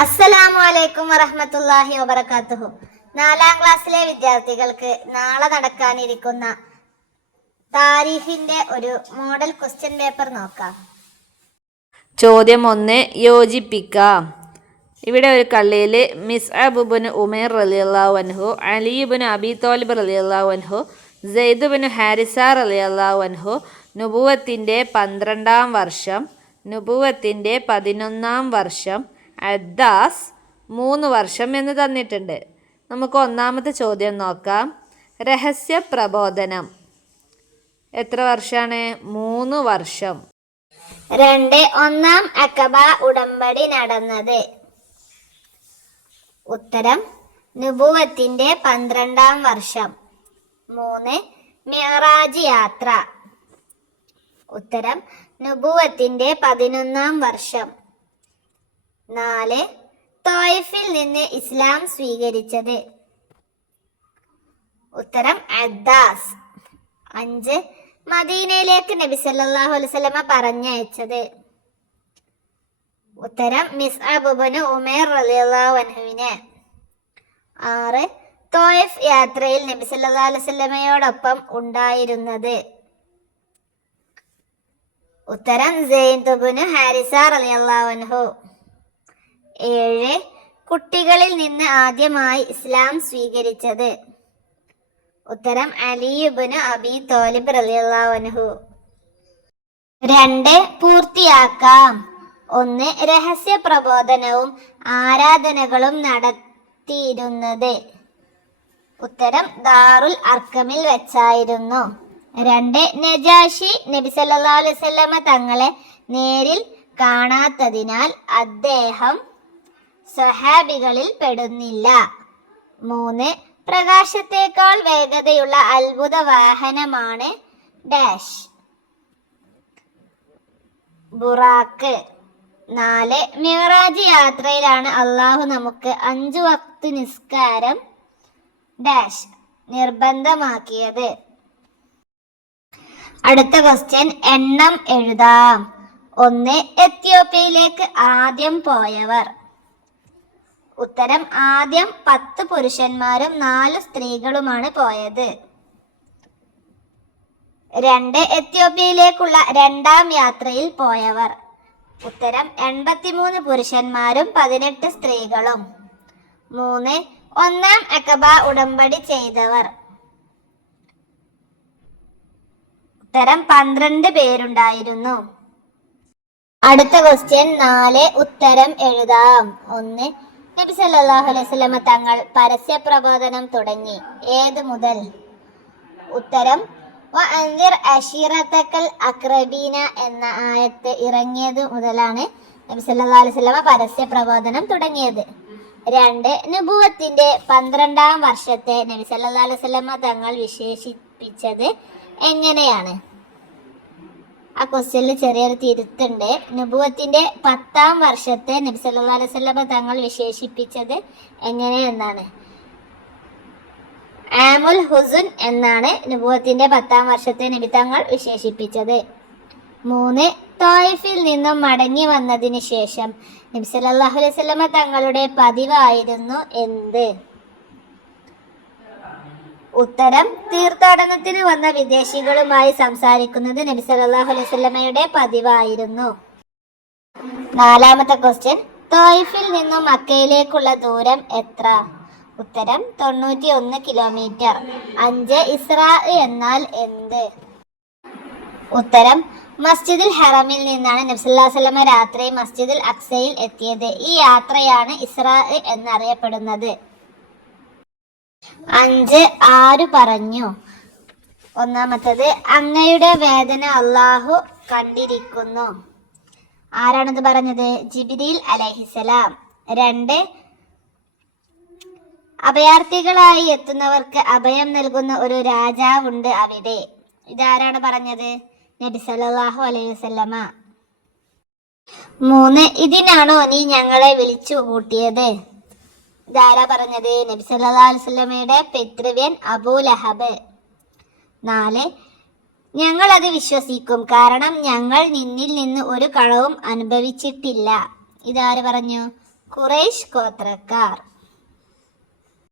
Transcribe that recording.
അസ്സലാമു അലൈക്കും വറഹ്മത്തുള്ളാഹി വബറകാതുഹു നാലാം ക്ലാസ്സിലെ വിദ്യാർത്ഥികൾക്ക് നാളെ നടക്കാനിരിക്കുന്ന താരിഫിന്റെ ഒരു മോഡൽ ക്വസ്റ്റ്യൻ പേപ്പർ നോക്കാം. ചോദ്യം ഒന്ന് യോജിപ്പിക്കാം. ഇവിടെ ഒരു കള്ളിയിൽ മിസ് അബുബിന് ഉമേർ റലിയല്ലാഹു അൻഹു അലിബുൻ അബി തോലിബ് റലിയല്ലാഹു അൻഹു ജെയ്ദുബിൻ ഹാരിസ റലിയല്ലാഹു അൻഹു നുബുവത്തിന്റെ പന്ത്രണ്ടാം വർഷം നുബുവത്തിന്റെ പതിനൊന്നാം വർഷം അദ്ദാസ് മൂന്ന് വർഷം എന്ന് തന്നിട്ടുണ്ട്. നമുക്ക് ഒന്നാമത്തെ ചോദ്യം നോക്കാം. രഹസ്യ പ്രബോധനം. എത്ര വർഷമാണ് മൂന്ന് വർഷം. രണ്ട് ഒന്നാം അക്കബ ഉടമ്പടി നടന്നത്. ഉത്തരം നുബുവത്തിന്റെ പന്ത്രണ്ടാം വർഷം. മൂന്ന് മിറാജ് യാത്ര. ഉത്തരം നുബുവത്തിന്റെ പതിനൊന്നാം വർഷം. നാല്. തോയിഫിൽ നിന്ന് ഇസ്ലാം സ്വീകരിച്ചത്. ഉത്തരം അദ്ദാസ്. അഞ്ച്. മദീനയിലേക്ക് നബി സല്ലാഹു അലൈഹി വസല്ലമ പറഞ്ഞയച്ചത്. ഉത്തരം മിസ് അബുബന് ഉമേർ അൻഹുവിന്. ആറ്. തോയഫ് യാത്രയിൽ നബി സല്ലാ അലൈഹി വസല്ലമയോടൊപ്പം ഉണ്ടായിരുന്നത്. ഉത്തരം സെയ്ദുബിന് ഹാരിസ അൻഹു. ഏഴ് കുട്ടികളിൽ നിന്ന് ആദ്യമായി ഇസ്ലാം സ്വീകരിച്ചത്. ഉത്തരം അലിയുബിന് അബി തോലിബ് റളിയല്ലാഹു അൻഹു. രണ്ട് പൂർത്തിയാക്കാം. ഒന്ന് രഹസ്യ പ്രബോധനവും ആരാധനകളും നടത്തിയിരുന്നത്. ഉത്തരം ദാറുൽ അർക്കമിൽ വെച്ചായിരുന്നു. രണ്ട് നജാഷി നബി സല്ലല്ലാഹു അലൈഹി വസല്ലമ തങ്ങളെ നേരിൽ കാണാത്തതിനാൽ അദ്ദേഹം സഹാബികളിൽ പെടുന്നില്ല. മൂന്ന് പ്രകാശത്തേക്കാൾ വേഗതയുള്ള അത്ഭുത വാഹനമാണ് ഡാഷ്. ബുറാക്ക്. നാല് മിറാജ് യാത്രയിലാണ് അള്ളാഹു നമുക്ക് അഞ്ചു വക്ത് നിസ്കാരം ഡാഷ് നിർബന്ധമാക്കിയത്. അടുത്ത ക്വസ്റ്റ്യൻ എണ്ണം എഴുതാം. ഒന്ന് എത്യോപ്യയിലേക്ക് ആദ്യം പോയവർ. ഉത്തരം ആദ്യം പത്ത് പുരുഷന്മാരും നാല് സ്ത്രീകളുമാണ് പോയത്. രണ്ട് എത്യോപ്യയിലേക്കുള്ള രണ്ടാം യാത്രയിൽ പോയവർ. ഉത്തരം എൺപത്തിമൂന്ന് പുരുഷന്മാരും പതിനെട്ട് സ്ത്രീകളും. മൂന്ന് ഒന്നാം അക്കബ ഉടമ്പടി ചെയ്തവർ. ഉത്തരം പന്ത്രണ്ട് പേരുണ്ടായിരുന്നു. അടുത്ത ക്വസ്റ്റ്യൻ നാല് ഉത്തരം എഴുതാം. ഒന്ന് നബി സല്ലല്ലാഹു അലൈഹി വസല്ലമ തങ്ങൾ പരസ്യ പ്രബോധനം തുടങ്ങി. ഏത് മുതൽ? ഉത്തരം വഅൻദിർ അശീറത്തക്കൽ അക്രബീന എന്ന ആയത്ത് ഇറങ്ങിയത് മുതലാണ് നബി അലൈഹി വസല്ലമ പരസ്യ പ്രബോധനം തുടങ്ങിയത്. രണ്ട് നുബുവത്തിന്റെ പന്ത്രണ്ടാം വർഷത്തെ നബി അലൈഹി വസല്ലമ തങ്ങൾ വിശേഷിപ്പിച്ചത് എങ്ങനെയാണ്? ആ ക്വസ്റ്റ്യനിൽ ചെറിയൊരു തിരുത്തുണ്ട്. നുബുവത്തിന്റെ പത്താം വർഷത്തെ നബി സല്ലല്ലാഹു അലൈഹി വസല്ലമ തങ്ങൾ വിശേഷിപ്പിച്ചത് എങ്ങനെയെന്നാണ്? ആമുൽ ഹുസുൻ എന്നാണ് നുബുവത്തിന്റെ പത്താം വർഷത്തെ നബി തങ്ങൾ വിശേഷിപ്പിച്ചത്. മൂന്ന് തോയിഫിൽ നിന്നും മടങ്ങി വന്നതിന് ശേഷം നബി സല്ലല്ലാഹു അലൈഹി വസല്ലമ തങ്ങളുടെ പതിവായിരുന്നു എന്ത്? ഉത്തരം തീർത്ഥാടനത്തിന് വന്ന വിദേശികളുമായി സംസാരിക്കുന്നത് നബി സല്ലല്ലാഹു അലൈഹി വസല്ലമയുടെ പതിവായിരുന്നു. നാലാമത്തെ ക്വസ്റ്റ്യൻ തോയിഫിൽ നിന്നും മക്കയിലേക്കുള്ള ദൂരം എത്ര? ഉത്തരം തൊണ്ണൂറ്റി ഒന്ന് കിലോമീറ്റർ അഞ്ച് ഇസ്രാ എന്നാൽ എന്ത്? ഉത്തരം മസ്ജിദുൽ ഹറമിൽ നിന്നാണ് നബ്സല്ലാസ്ലമ രാത്രി മസ്ജിദുൽ അക്സയിൽ എത്തിയത്. ഈ യാത്രയാണ് ഇസ്രാ എന്നറിയപ്പെടുന്നത്. അഞ്ച് ആര് പറഞ്ഞു? ഒന്നാമത്തത് അങ്ങയുടെ വേദന അള്ളാഹു കണ്ടിരിക്കുന്നു. ആരാണത് പറഞ്ഞത്? ജിബിരിൽ അലഹിസലാം രണ്ട് അഭയാർത്ഥികളായി എത്തുന്നവർക്ക് അഭയം നൽകുന്ന ഒരു രാജാവുണ്ട് അവിടെ. ഇതാരാണ് പറഞ്ഞത്? നബി സല്ലാഹു അലൈഹി വസല്ലമ. മൂന്ന് ഇതിനാണോ നീ ഞങ്ങളെ വിളിച്ചു കൂട്ടിയത്? ഇതാരാ പറഞ്ഞത്? നബി സല്ലല്ലാഹു അലൈഹി വസല്ലമയുടെ പിതൃവ്യൻ അബൂ ലഹബ്. നാല് ഞങ്ങൾ അത് വിശ്വസിക്കും. കാരണം ഞങ്ങൾ നിന്നിൽ നിന്ന് ഒരു കളവും അനുഭവിച്ചിട്ടില്ല. ഇതാര് പറഞ്ഞു? ഖുറൈഷ് ഗോത്രക്കാർ.